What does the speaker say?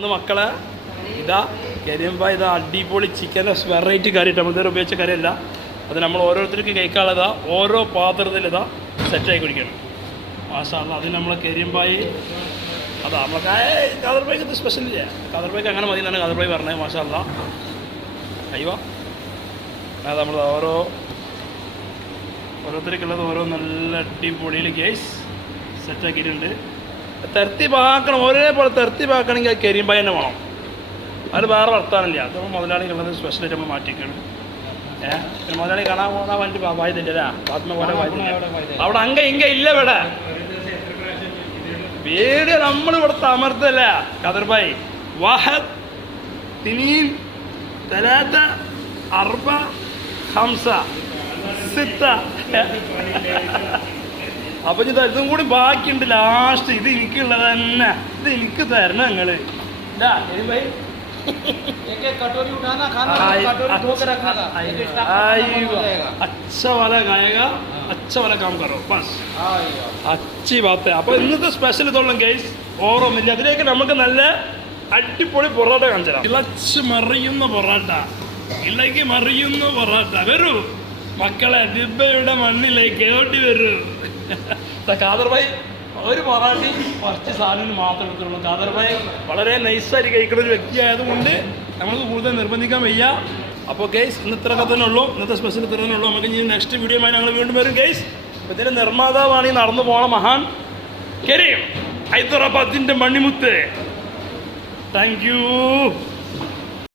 ഇന്ന് മക്കളെ ഇതാ കരിയമ്പ ഇതാ അടിപൊളി ചിക്കൻ്റെ വെറൈറ്റി കറി നമ്മൾ ഇതുവരെ ഉപയോഗിച്ച കറിയല്ല. അത് നമ്മൾ ഓരോരുത്തർക്ക് കഴിക്കാനുള്ളതാ ഓരോ പാത്രത്തിൽ ഇതാ സെറ്റായി കുടിക്കണം. മാഷാ അല്ലാ. അത് നമ്മളെ കരിയമ്പായി അതാ നമ്മളെ കാതർബായിക്ക് ഇത് സ്പെഷ്യലില്ല. കാതർബായിക്ക് അങ്ങനെ മതി എന്നാണ് കാതർബായി പറഞ്ഞത്. മാഷാ അല്ലാ. അയ്യോ അത് നമ്മൾ ഓരോരുത്തർക്കുള്ളത് ഓരോ നല്ല അടിപൊളിയിൽ കേസ് സെറ്റാക്കിയിട്ടുണ്ട്. തെർത്തിപ്പാക്കണം, ഒരേപോലെ തെർത്തിപ്പാക്കണമെങ്കിൽ അത് കരിയമ്പായി തന്നെ വേണം. അത് വേറെ വർത്താനില്ല. അത് മുതലാളികളുള്ളത് സ്പെഷ്യലായിട്ട് നമ്മൾ മാറ്റിക്കാണ്. മുതലാളി കാണാൻ പോകാൻ വേണ്ടി വായതില്ല ആത്മ പോലെ വായതില്ല. അവിടെ ഇങ്ക ഇല്ല ഇവിടെ പേര് നമ്മൾ ഇവിടുത്തെ അമർത്തല്ല. കദർബായി വാഹദ് തിനീൻ തലാത്ത അർബ ഹംസ സിത്ത. അപ്പൊ ഇതും കൂടി ബാക്കിയുണ്ട്. ലാസ്റ്റ് ഇത് എനിക്കുള്ളത് തന്നെ. ഇത് എനിക്ക് തരണം നിങ്ങള്. अच्छा वाला खाएगा, अच्छा वाला काम करो बस. अच्छी बात है. അപ്പോൾ ഇന്നത്തെ സ്പെഷ്യൽ ഇതുള്ള ഗൈസ് ഓരോന്നില്ല. അതിലേക്ക് നമുക്ക് നല്ല അടിപൊളി പൊറോട്ട കാണിച്ചു തരാം. ഇളച്ച് മറിയുന്ന പൊറോട്ട, ഇളകി മറിയുന്ന പൊറോട്ട. വരൂ മക്കളെ, ദിബയുടെ മണ്ണിലേക്ക് ഓടി വരൂ. കാദർബായി ഒരു പൊറാട്ടി കുറച്ച് സാധനം മാത്രം എടുത്തുള്ളൂ. കാദർബായി വളരെ നൈസായിട്ട് കഴിക്കുന്ന ഒരു വ്യക്തിയായതുകൊണ്ട് നമ്മൾക്ക് കൂടുതൽ നിർബന്ധിക്കാൻ വയ്യ. അപ്പോൾ ഗൈസ് ഇന്ന് ഇത്രയൊക്കെ തന്നെ ഉള്ളൂ. ഇന്നത്തെ സ്പെഷ്യൽ ഇത്ര തന്നെ ഉള്ളൂ. നമുക്ക് ഇനി നെക്സ്റ്റ് വീഡിയോയുമായി ഞങ്ങൾ വീണ്ടും വരും ഗൈസ്. അപ്പോൾ ഇതിൻ്റെ നിർമ്മാതാവാണ് ഈ നടന്നു പോണ മഹാൻ കരീം, ഹൈദരാബാദിൻ്റെ മണിമുത്ത്. Thank U.